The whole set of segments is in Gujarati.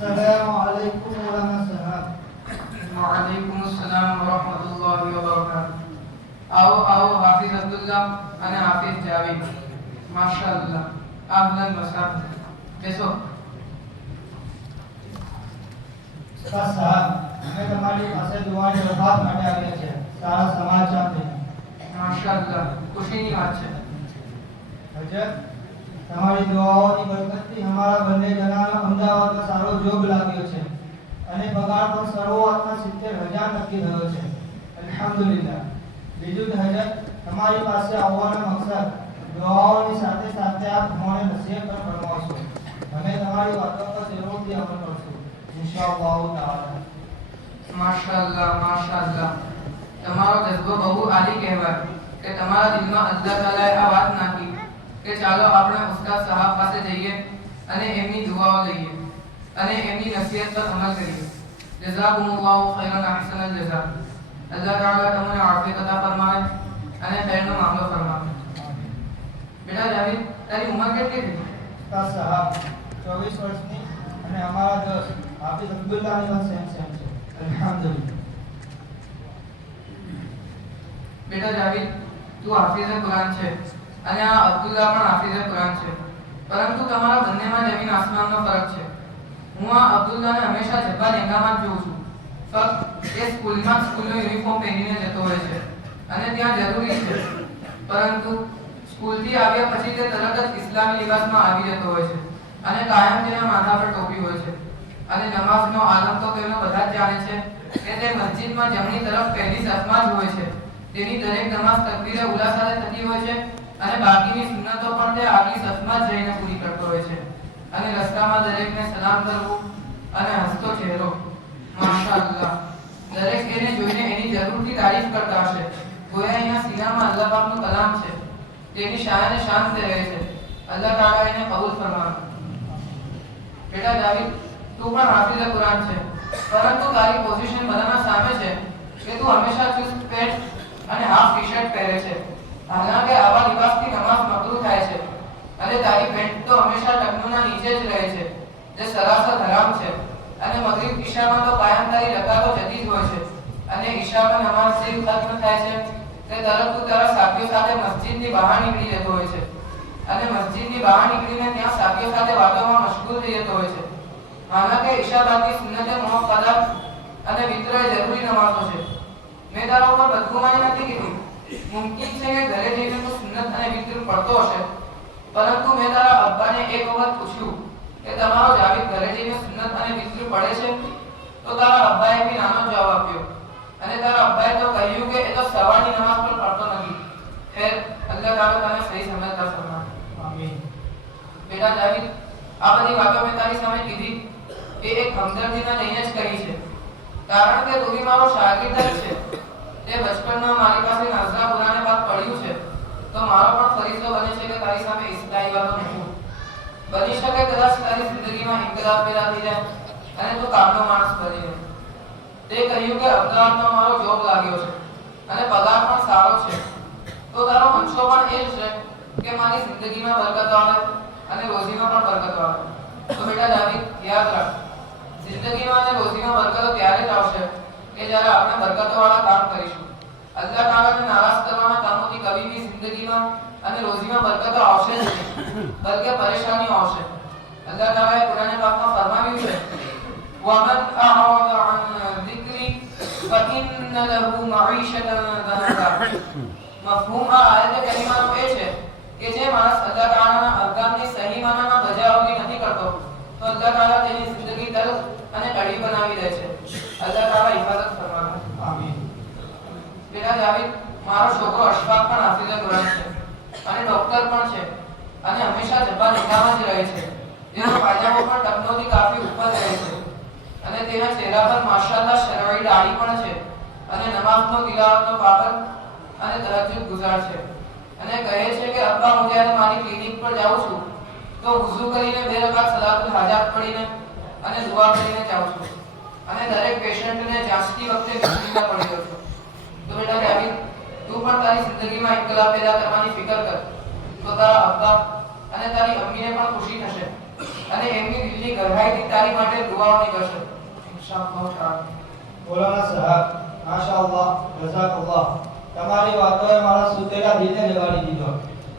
Assalamualaikum warahmatullahi wabarakatuh. Waalaikumsalam warahmatullahi wabarakatuh. आओ हाफिज अब्दुल्ला અને Hafiz Javed. માશાઅલ્લાહ. ahlan wa sahlan. બેસો. ustaz સાહેબ, અમે તમારી પાસે દુઆની દરખાસ્ત માટે આવ્યા છે. સારા સમાચાર છે. માશાઅલ્લાહ. ખુશીની વાત છે. હજરત, તમારી દુઆઓની બરકતથી અમારા બંને જણાનો અમદાવાદમાં સારો જોબ લાગ્યો છે અને પગાર પણ શરૂઆતમાં 70,000 નક્કી થયો છે. અલ્હમ્દુલિલ્લાહ. બીજું હજરત, તમારી પાસે આવવાનો મકસદ દુઆઓની સાથે સાથે આપ અમને નસીહત પણ ફરમાવશો. અમે તમારી વાતો પર જરૂરથી અમલ કરશું ઇન્શાઅલ્લાહ તાઆલા. માશાઅલ્લાહ માશાઅલ્લાહ. તમારો જذبો બહુ આલી કહેવાય કે તમારા દિલમાં અલ્લાહ તાલાએ આ વાત નાખી કે ચાલો આપણે ઉસ્તાદ સાહેબ પાસે જઈએ અને એમની દુઆઓ લઈએ અને એમની નસીહત પર અમલ કરીએ. જઝાકુમુલ્લાહુ ખૈરન અહસનલ જઝા. અલ્લાહ તાલા તમને આફિયત અતા ફરમાવે અને ખૈરનો મામલો ફરમાવે. બેટા જાવેદ, તારી ઉંમર કેટલી થઈ? ustaz સાહેબ 24 વર્ષની અને અમારા દોસ્ત હાફિઝ અબ્દુલ્લાની વાત સેમ છે. અલ્હમ્દુલિલ્લાહ. બેટા જાવેદ, તું હાફિઝે કુરાન છે અને આ અબ્દુલ્લા પણ હાફિઝે કુરાન છે, પરંતુ તમારા બંનેમાં જમીન આસમાનનો ફરક છે. હું આ અબ્દુલ્લાને હંમેશા જબ્બા લેંગામાં જ જોઉં છું. ફક્ત એ સ્કૂલનો યુનિફોર્મ પહેરીને જતો હોય છે અને ત્યાં જરૂરી છે, પરંતુ સ્કૂલથી આવ્યા પછી તે તરત જ ઇસ્લામી લિબાસમાં આવી જતો હોય છે અને કાયમ તેના માથા પર ટોપી હોય છે અને નમાઝનો આલમ તો તેનો બધા જ જાણે છે કે તે મસ્જિદમાં જમણી તરફ પહેલી સફમાં જ હોય છે. તેની દરેક નમાઝ તકબીરે ઉલા સાથે થતી હોય છે અને બાકીની સુન્નતો પણ તે આગલી સફમાં જ જઈને પૂરી કરતો હોય છે અને રસ્તામાં દરેકને સલામ કરવું અને હસતો ચહેરો. માશાઅલ્લાહ. દરેક એને જોઈને એની જરૂરથી તારીફ કરતા હશે. ગોયા એના સીનામાં અલ્લાહ પાકનું કલામ છે. તેની શાન શાન તે રહે છે. અલ્લાહ તાલા એને કબૂલ ફરમાવે. બેટા જાવેદ, તું પણ હાફિઝ કુરાન છે, પરંતુ તારી પોઝિશન બધાના સામે છે કે તું હંમેશા ચુસ્ત પેન્ટ અને હાફ ટી-શર્ટ પહેરે છે. હાલાકે આવા લિબાસથી નમાઝ મકરૂહ થાય છે અને તારી પેન્ટ તો હંમેશા ટકનુના નીચે જ રહે છે, જે સરાસર હરામ છે. અને મગરિબ ઈશામાં તો કાયમ તારી રકાતો જતી જ હોય છે અને ઈશામાં નમાઝ જે ખત્મ થાય છે તે તરત તું તારા સાથીઓ સાથે મસ્જિદની બહાર નીકળી જતો હોય છે અને મસ્જિદની બહાર નીકળીને ત્યાં સાથીઓ સાથે વાતોમાં મશગુલ થઈ જતો હોય છે. હાલાકે ઈશા બાદની સુન્નતે મુઅક્કદા અને વિત્ર એ જરૂરી નમાઝો છે. મેં તારા ઉપર બદગુમાની નથી કીધી. મુમકિન છે કે ઘરે જઈને તું સુન્નત અને વિત્ર પડતો હશે, પરંતુ મેં તારા અબ્બાને એક વખત પૂછ્યું કે તમારો જાવેદ ઘરે જઈને સુન્નત અને વિત્ર પડે છે, તો તારા અબ્બાએ બી નાનો જવાબ આપ્યો અને તારા અબ્બાએ તો કહ્યું કે એ તો સવારની નમાઝ પણ પડતો નથી. ખેર, અલ્લાહ તાલા તને સહી સમજદાર ફરમાવે. આમીન. બેટા જાવેદ, આ બધી વાતો મેં તારી સામે કીધી એ એક હમદર્દીના લઈને જ કરી છે, કારણ કે તું બી મારો શાગિર્દ જ છે. તે બચપનમાં મારી પાસે નાઝરા કુરાને પાક પડ્યું છે, તો મારો પણ ફરીજો બને છે કે તારી સામે ઇસ્લાહી વાતો મૂકું. બની શકે કદાચ તારી જિંદગીમાં ઇન્કલાબ પેદા થઈ જાય અને તું કામનો માણસ બની જાય. તે કહ્યું કે અમદાવાદમાં મારો જોબ લાગ્યો છે અને પગાર પણ સારો છે, તો તારો મંશો પણ એ જ છે કે મારી જિંદગીમાં બરકત આવે અને રોજીમાં પણ બરકત આવે. તો બેટા જાવેદ, યાદ રાખ, જિંદગીમાં અને રોજીમાં બરકતો ત્યારે જ આવશે કે જ્યારે આપણે બરકતોવાળા કામ કરીશું. અલ્લાહ તાલાને નારાજ કરવાના કામોથી કભી ભી જિંદગીમાં અને રોજીમાં બરકતો આવશે જ નહીં, બલકે પરેશાનીઓ આવશે. અલ્લાહ તાલાએ કુરાન પાકમાં ફરમાવ્યું છે, વમન અઅરદ અન ذિક્રી ફઇન્ન લહુ મঈશતન દનકા. મફહૂમ આ આયત કરીમાનો એ છે કે જે માણસ અલ્લાહ તાલાના અહકામની સહી માનામાં બજાવણી નથી કરતો, તો અલ્લાહ તાલા તેની જિંદગી તલખ અને કડી બનાવી દે છે. અલ્લાહ તાલા હિફાજત ફરમાવે. આમીન. બેટા જાવેદ, મારો છોકરો અશફાક પણ હાફિઝ કુરાન છે અને ડોક્ટર પણ છે અને હંમેશા જબ્બા લેંગામાં જ રહે છે. તેનો પાયજામો પણ ટકનોથી કાફી ઉપર રહે છે અને તેના ચહેરા પર માશાઅલ્લાહ શરઈ દાઢી પણ છે અને નમાઝનો તિલાવતનો પાબંદ અને તહજ્જુદ ગુજાર છે અને કહે છે કે અબ્બા, હું જ્યારે મારી ક્લિનિક પર જાઉં છું તો વુઝુ કરીને 2 રકાત સલાતુલ હાજાત પઢીને અને દુઆ કરીને જાઉં છું અને દરેક પેશન્ટને જાંચતી વખતે બિસ્મિલ્લાહ પઢી દઉં છું. તો બેટા જાવેદ, તું પણ તારી જિંદગીમાં ઇન્કલાબ પેદા કરવાની ફિકર કર, તો તારા અબ્બા અને તારી અમ્મીને પણ ખુશી થશે અને એમની દિલની ગહેરાઈથી તારી માટે દુઆઓની કરશે ઇન્શાઅલ્લાહ તાઆલા. બોલાના સાહેબ, માશાઅલ્લાહ, જઝાકલ્લાહ. તમારી વાતોએ મારા સુતેલા દિલને જગાડી દીધો.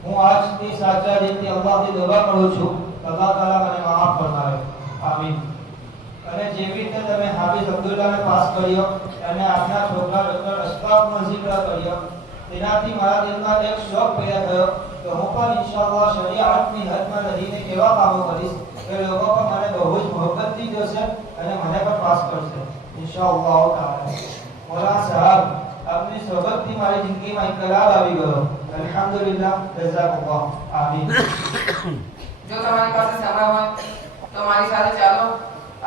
હું આજથી સાચા દિલથી અલ્લાહથી દુઆ કરું છું, અલ્લાહ તાલા મને માફ ફરમાવે. આમીન. અને જેવી રીતે તમે હાફિઝ અબ્દુલ્લાહને પાસ કર્યો અને આપના છોકરા ડોક્ટર અશફાકનો જિક્ર કર્યો, તેનાથી મારા દિલમાં એક શોખ પેદા થયો કે હું પણ ઇન્શાઅલ્લાહ શરીઆતની હદમાં રહીને એવા કામો કરીશ કે લોકો પણ મને બહુ જ મોહબ્બતથી જોશે અને મને પણ પાસ કરશે ઇન્શાઅલ્લાહ તાઆલા. મોલાના સાહેબ, આપની સોબતથી મારી જિંદગીમાં ઇકરાર આવી ગયો. અલ્હમ્દુલિલ્લાહ, જઝાકલ્લાહ. આમીન. જો તમારી પાસે સમય હોય તો મારી સાથે ચાલો.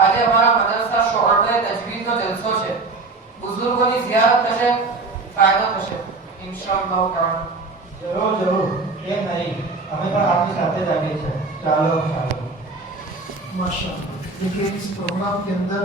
આજે અમારા મદરસા શોર્ટે તજવીદનો જલસો છે. બુઝુર્ગોની ઝિયારત થશે, ફાયદો થશે ઇન્શાઅલ્લાહ તાઆલા. જરૂર જરૂર, કેમ નહીં, અમે પણ આપની સાથે જ આવીએ છીએ. ચાલો ચાલો. माशाअल्लाह। देखिए इस प्रोग्राम के अंदर